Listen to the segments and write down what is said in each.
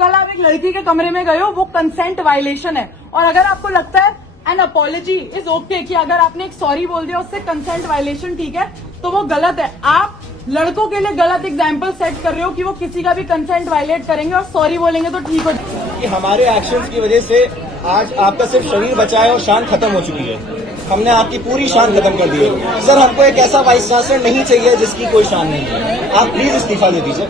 कल आप एक लड़की के कमरे में गए हो, वो कंसेंट वायलेशन है। और अगर आपको लगता है एन अपॉलजी इज ओके कि अगर आपने एक सॉरी बोल दिया उससे कंसेंट वायलेशन ठीक है, तो वो गलत है। आप लड़कों के लिए गलत एग्जाम्पल सेट कर रहे हो कि वो किसी का भी कंसेंट वायलेट करेंगे और सॉरी बोलेंगे तो ठीक हो जाएगा। कि हमारे एक्शंस की वजह से आज आपका सिर्फ शरीर बचा है और शान खत्म हो चुकी है। हमने आपकी पूरी शान खत्म कर दी है। सर, हमको एक ऐसा वाइस चांसलर नहीं चाहिए जिसकी कोई शान नहीं है। आप प्लीज इस्तीफा दे दीजिए।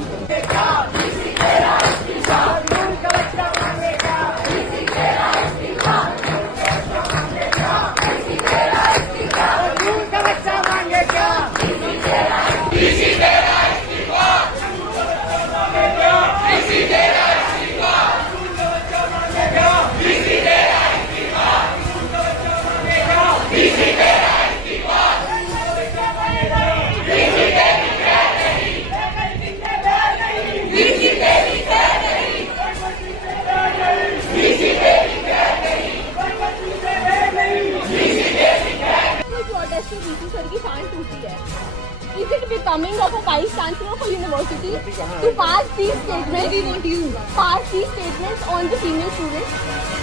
Is it becoming of a vice chancellor for university to pass these statements on the female students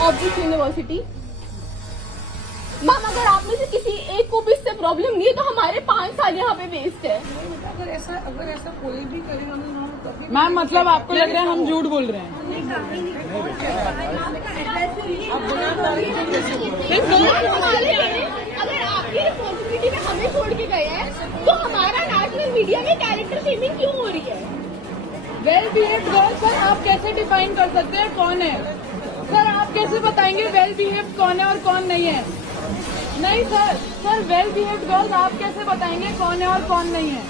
of this university? Ma'am, अगर आप में से किसी एक को भी इससे प्रॉब्लम नहीं है तो हमारे 5 साल यहाँ पे वेस्ट है। अगर ऐसा कोई भी करेगा मैम, मतलब आपको लग रहा है हम झूठ बोल रहे हैं? अगर आपकी रिस्पॉन्सिबिलिटी में हमें छोड़ के गए हैं तो हमारा नेशनल मीडिया में कैरेक्टर शेमिंग क्यों हो रही है? वेल बिहेव्ड गर्ल सर, आप कैसे डिफाइन कर सकते हैं कौन है? सर, आप कैसे बताएंगे वेल बिहेव्ड कौन है और कौन नहीं है? नहीं सर, वेल बिहेव्ड गर्ल्स आप कैसे बताएंगे कौन है और कौन नहीं है?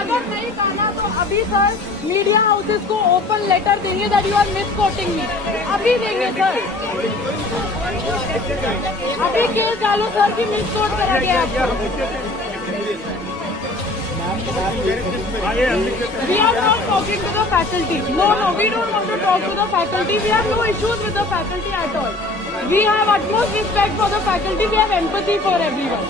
अगर नहीं कहना तो अभी सर मीडिया हाउसेस को ओपन लेटर देंगे दैट यू आर मिसकोटिंग मी। अभी देंगे सर, अभी केस डालो सर कि मिसकोट करा गया आपको। We are not talking to the faculty. No, we don't want to talk to the faculty. We have no issues with the faculty at all. We have utmost respect for the faculty. We have empathy for everyone.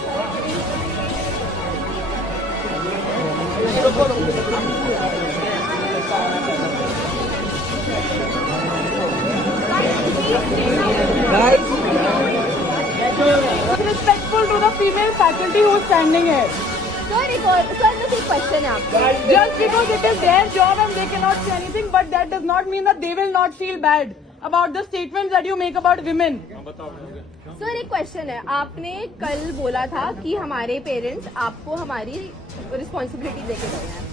Respectful to the female faculty who is standing here. Sir, एक question है आपको। Just because it is their job and they cannot say anything, but that does not mean that they will not feel bad about the statements that you make about women. Sir, एक question है। आपने कल बोला था कि हमारे parents आपको हमारी रिस्पॉन्सिबिलिटी देके गए हैं।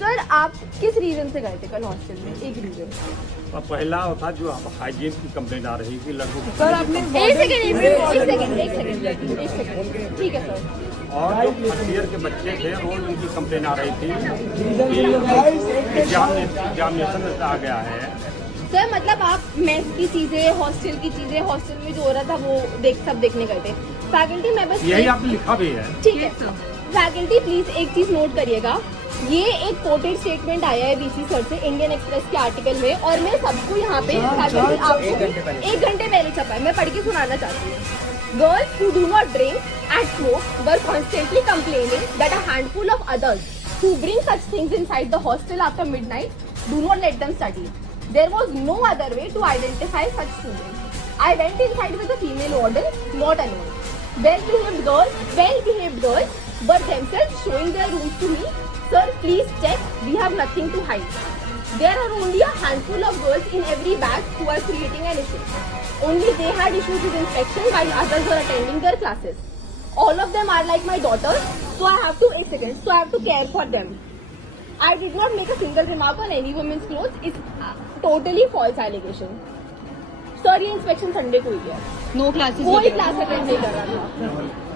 सर, आप किस रीजन से गए थे कल हॉस्टल में? एक रीजन पहला था जो हाइजीन की कंप्लेंट आ रही थी लड़कों को। सर, आपने एक सेकंड, ठीक है सर। और जो फर्स्ट ईयर के बच्चे थे रोज उनकी कंप्लेन आ रही थी कि एग्जामिनेशन आ गया है। सर, मतलब आप मेस की चीजें, हॉस्टल की चीजें, हॉस्टल में जो हो रहा था वो सब देखने गए थे। फैकल्टी मैं बस यही आपने लिखा भी है। ठीक है फैकल्टी, प्लीज एक चीज नोट करिएगा। ये एक कोटेड स्टेटमेंट आया है बीसी सर से इंडियन एक्सप्रेस के आर्टिकल में, और मैं सबको यहाँ पे फैकल्टी आपको 1 घंटे पहले छपा है, मैं पढ़ के सुनाना चाहती हूँ। Girls who do not drink and smoke were constantly complaining that a handful of others who bring such things inside the hostel after midnight do not let them study. There was no other way to identify such students. I went inside with a female warden, not alone. Well-behaved girls were themselves showing their rooms to me. Sir, please check. We have nothing to hide. There are only a handful of girls in every batch who are creating an issue. Only they had issues with inspection while others were attending their classes. All of them are like my daughters, so I have to care for them. I did not make a single remark on any woman's clothes. It's totally false allegation. Sir, ये inspection Sunday को हुई है। No classes, कोई class attend नहीं कर रहा था।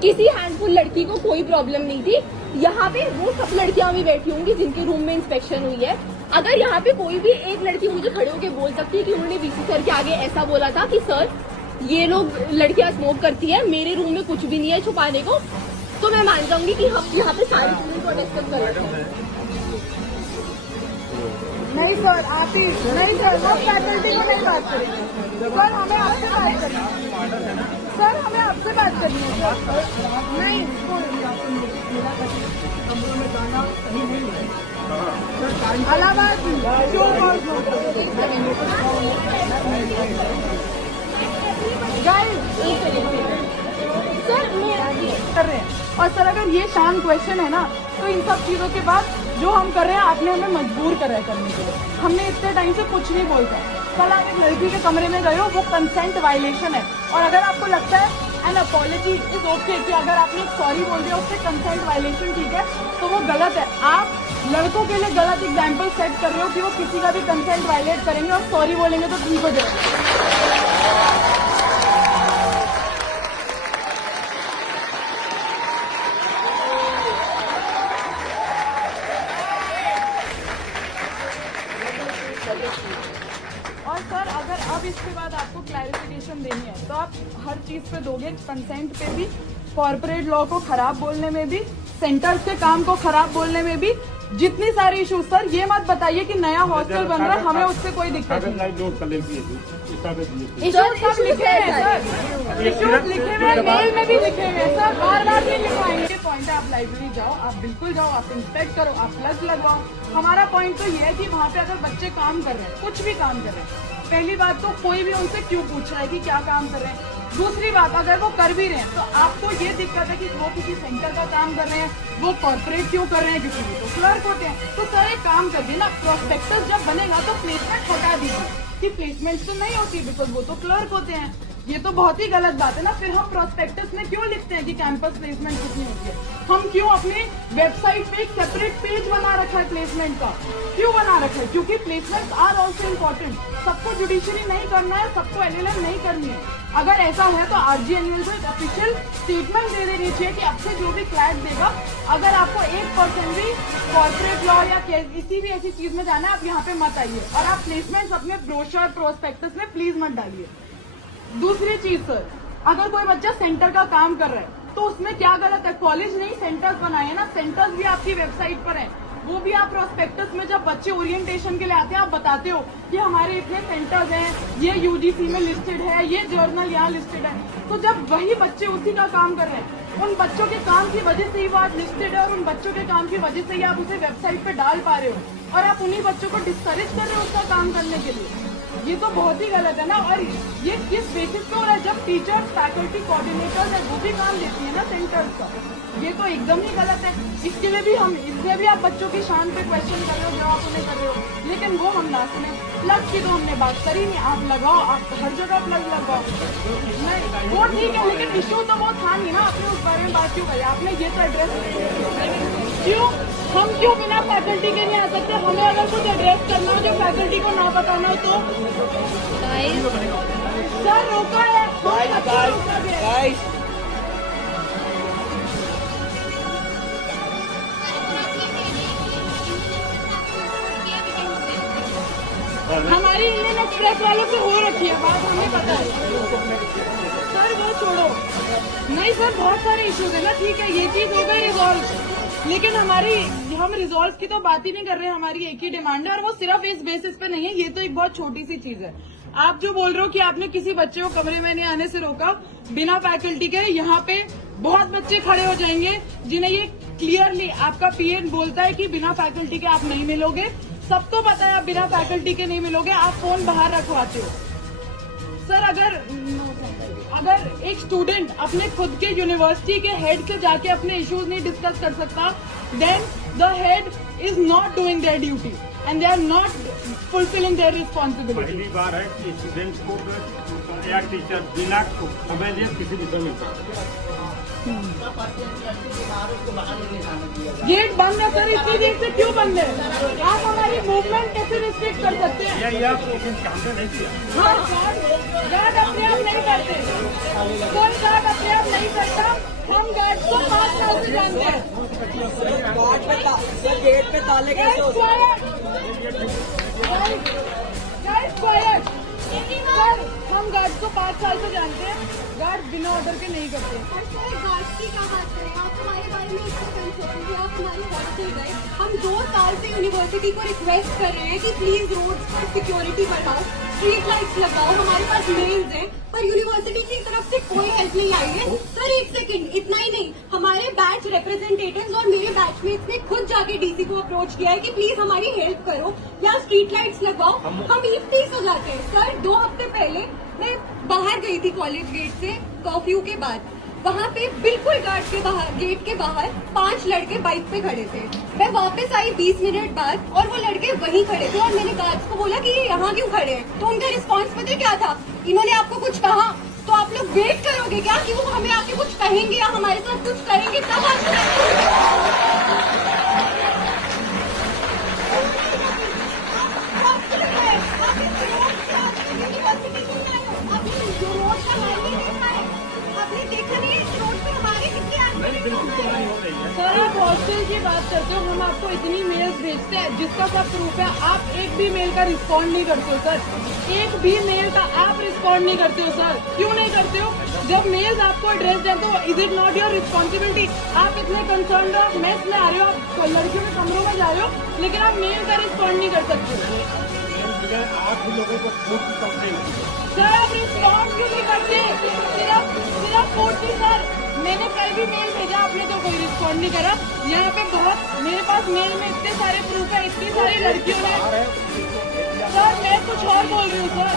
किसी हैंडफुल लड़की को कोई प्रॉब्लम नहीं थी। यहाँ पे वो सब लड़कियां भी बैठी होंगी जिनके रूम में इंस्पेक्शन हुई है। अगर यहाँ पे कोई भी एक लड़की मुझे खड़े होकर बोल सकती है कि उन्होंने बीसी सर के आगे ऐसा बोला था कि सर ये लोग लड़कियां स्मोक करती है, मेरे रूम में कुछ भी नहीं है छुपाने को, तो मैं मान जाऊंगी कि हम यहाँ पे सारी चीजें को डिस्कस कर रहे हैं। नहीं सर, आप ही नहीं सर, हम फैकल्टी को नहीं बात करेंगे सर, हमें आपसे बात करनी है सर, हमें आपसे बात करनी है सर। नहीं, अलाहाबाद कर रहे हैं। और सर अगर ये शांत क्वेश्चन है ना, तो इन सब चीजों के बाद जो हम कर रहे हैं आपने हमें मजबूर कर रहे हैं करने के लिए। हमने इतने टाइम से कुछ नहीं बोलता। कल आप एक लड़की के कमरे में गए हो, वो कंसेंट वायलेशन है। और अगर आपको लगता है एन अपॉलजी इज ओके कि अगर आपने एक सॉरी बोल दिया उससे कंसेंट वायलेशन ठीक है, तो वो गलत है। आप लड़कों के लिए गलत एग्जाम्पल सेट कर रहे हो कि वो किसी का भी कंसेंट वायलेट करेंगे और सॉरी बोलेंगे तो ठीक हो जाएगा। और सर अगर अब इसके बाद आपको क्लैरिफिकेशन देनी है तो आप हर चीज पे दोगे, कंसेंट पे भी, कॉर्पोरेट लॉ को खराब बोलने में भी, सेंटर्स के काम को खराब बोलने में भी, जितनी सारी इशूज। सर ये मत बताइए कि नया हॉस्टल बन रहा है, हमें उससे कोई दिक्कत नहीं। इशूज सब लिखे हैं सर, इशूज लिखे हुए हैं, मेल में भी लिखे हुए हैं सर, बार बार नहीं लिखवाएंगे। पॉइंट है आप लाइब्रेरी जाओ, आप बिल्कुल जाओ, आप इंस्पेक्ट करो, आप प्लग लगवाओ। हमारा पॉइंट तो ये है कि वहाँ पे अगर बच्चे काम कर रहे हैं, कुछ भी काम कर रहे हैं, पहली बात तो कोई भी उनसे क्यों पूछ रहा है कि क्या काम कर रहे हैं। दूसरी बात, अगर वो कर भी रहे हैं तो आपको ये दिक्कत है कि वो किसी सेंटर का काम कर रहे हैं, वो कॉर्पोरेट क्यों कर रहे हैं, क्योंकि वो तो क्लर्क होते हैं। तो सर एक काम कर दिए ना, प्रोस्पेक्टस जब बनेगा तो प्लेसमेंट हटा दीजिए कि प्लेसमेंट तो नहीं होती बिकॉज वो तो क्लर्क होते हैं। ये तो बहुत ही गलत बात है ना। फिर हम प्रोस्पेक्टस में क्यों लिखते हैं कि कैंपस प्लेसमेंट कुछ नहीं होती है? हम क्यों अपनी वेबसाइट पे एक सेपरेट पेज बना रखा है प्लेसमेंट का? क्यों बना रखा है? क्योंकि प्लेसमेंट आर ऑल्सो इम्पोर्टेंट। सबको जुडिशरी नहीं करना है, सबको एलएलएम नहीं करनी है। अगर ऐसा है तो आरजीएनयूएल को एक ऑफिशियल स्टेटमेंट दे देनी चाहिए कि अब से जो भी क्लैट देगा, अगर आपको 1% भी कॉर्पोरेट लॉ या किसी भी ऐसी चीज में जाना है, आप यहाँ पे मत आइए और आप प्लेसमेंट अपने ब्रोशर प्रोस्पेक्टस में प्लीज मत डालिए। दूसरी चीज सर, अगर कोई बच्चा सेंटर का काम कर रहा है तो उसमें क्या गलत है? कॉलेज नहीं सेंटर्स बनाए हैं ना, सेंटर्स भी आपकी वेबसाइट पर है। वो भी आप प्रोस्पेक्टस में जब बच्चे ओरिएंटेशन के लिए आते हैं आप बताते हो कि हमारे इतने सेंटर्स हैं, ये यूजीसी में लिस्टेड है, ये जर्नल यहाँ लिस्टेड है। तो जब वही बच्चे उसी का काम कर रहे हैं, उन बच्चों के काम की वजह से ही वो आज लिस्टेड है और उन बच्चों के काम की वजह से ही आप उसे वेबसाइट पे डाल पा रहे हो और आप उन्हीं बच्चों को डिस्करेज कर रहे हो उसका काम करने के लिए। ये तो बहुत ही गलत है ना। और ये किस बेसिस पे हो रहा है? जब टीचर्स, फैकल्टी, कोऑर्डिनेटर्स है वो भी काम लेती है ना सेंटर्स का। ये तो एकदम ही गलत है। इसके लिए भी हम, इसमें भी आप बच्चों की शान पे क्वेश्चन कर रहे हो, जवाब उन्हें कर रहे हो, लेकिन वो हम ना सुने। प्लग की तो हमने बात करी नहीं, आप लगाओ, आप हर जगह प्लग लगाओ। नहीं वो ठीक है, लेकिन इशू तो वो था नहीं ना। आपने उस बारे में बात क्यों करी? आपने ये तो एड्रेस क्यों? हम क्यों बिना फैकल्टी के नहीं आ सकते? हमें अगर कुछ एड्रेस करना हो जो फैकल्टी को ना बताना हो तो सर रोका है, रोका गया। हमारी इंडियन एक्सप्रेस वालों से हो रखी है बात, हमें पता है सर। वो छोड़ो, नहीं सर बहुत सारे इश्यूज है ना, ठीक है ये चीज हो गई रिजॉल्व, लेकिन हम रिजॉल्व की तो बात ही नहीं कर रहे। हमारी एक ही डिमांड है और वो सिर्फ इस बेसिस पे नहीं है। ये तो एक बहुत छोटी सी चीज है। आप जो बोल रहे हो कि आपने किसी बच्चे को कमरे में नहीं आने से रोका बिना फैकल्टी के, यहाँ पे बहुत बच्चे खड़े हो जाएंगे जिन्हें ये क्लियरली आपका पीएन बोलता है कि बिना फैकल्टी के आप नहीं मिलोगे। सबको पता है आप बिना फैकल्टी के नहीं मिलोगे, आप फोन बाहर रखवाते हो। सर अगर एक स्टूडेंट अपने खुद के यूनिवर्सिटी के हेड से जाके अपने इश्यूज नहीं डिस्कस कर सकता, then the head is not doing their duty and they are not fulfilling their responsibility. पहली बार है कि स्टूडेंट्स को या टीचर बिना ओबेडियंस किसी विषय में गेट बंद है सर, इतनी देर से क्यों बंद है? आप हमारी मूवमेंट कैसे रिस्ट्रिक्ट कर सकते हैं? हमने नहीं किया। हाँ, गार्ड अपने आप नहीं करते, कोई गार्ड अपने आप नहीं करता। हम गार्ड को 5 साल से जानते हैं। गेट पे ताले कैसे होते हैं? सर हम गार्ड को 5 साल से जानते हैं, गार्ड बिना ऑर्डर के नहीं करते। गार्ड की क्या बात करें? आप हमारे बारे में इतना कंसर्न थे, आप हमारे हॉस्टल गए। हम 2 साल से यूनिवर्सिटी को रिक्वेस्ट कर रहे हैं कि प्लीज रोड पर सिक्योरिटी बढ़ाओ, स्ट्रीट लाइट्स लगाओ। हमारे पास मेल्स हैं, पर यूनिवर्सिटी की तरफ से कोई हेल्प नहीं आई है। सर एक सेकंड, इतना ही नहीं, हमारे बैच रिप्रेजेंटेटिव्स और मेरे बैचमेट्स ने खुद जाके डीसी को अप्रोच किया है कि प्लीज हमारी हेल्प करो या स्ट्रीट लाइट्स लगवाओ, हम ईफ्टीज हो जाते हैं। सर 2 हफ्ते पहले मैं बाहर गई थी कॉलेज गेट से कर्फ्यू के बाद, वहाँ पे बिल्कुल गेट के बाहर 5 लड़के बाइक पे खड़े थे। मैं वापस आई 20 मिनट बाद और वो लड़के वहीं खड़े थे और मैंने गार्ड्स को बोला कि ये यहाँ क्यों खड़े हैं, तो उनका रिस्पॉन्स पता क्या था, इन्होंने आपको कुछ कहा तो आप लोग वेट करोगे क्या कि वो हमें आके कुछ कहेंगे या हमारे साथ कुछ करेंगे तब आपने देखा नहीं इस रोड पे हमारे कितने सर आप हॉस्टल की बात करते हो, हम आपको इतनी मेल्स भेजते हैं जिसका सब प्रूफ है, आप एक भी मेल का रिस्पॉन्ड नहीं करते हो सर, एक भी मेल का आप रिस्पॉन्ड नहीं करते हो सर। क्यों नहीं करते हो? जब मेल्स आपको एड्रेस है तो is it not your responsibility? आप इतने कंसर्न हो, मेस में आ रहे हो, आप लड़कियों के कमरों में जा रहे हो, लेकिन आप मेल का रिस्पॉन्ड नहीं कर सकते। 8 लोगों को फूड की कंप्लेंट की। सर आप रिस्पॉन्ड क्यों नहीं करते? सिर्फ 40 सर, मैंने कल भी मेल भेजा, आपने तो कोई रिस्पॉन्ड नहीं करा। यहाँ पे बहुत, मेरे पास मेल में इतने सारे प्रूफ है, इतनी सारी लड़कियों ने। सर मैं कुछ और बोल रही हूँ सर।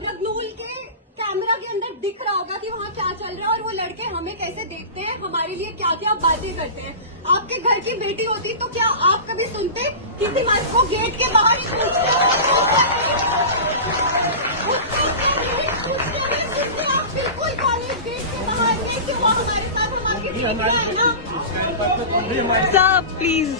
नगनूल के कैमरा के अंदर दिख रहा होगा कि वहाँ क्या चल रहा है और वो लड़के हमें कैसे देखते हैं, हमारे लिए क्या क्या बातें करते हैं। आपके घर की बेटी होती तो क्या आप कभी सुनते किसी मर्द को गेट के बाहर आप बिल्कुल कॉलेज गेट के बाहर नहीं कि वो हमारे साथ हमारी हमारे है ना। Sir please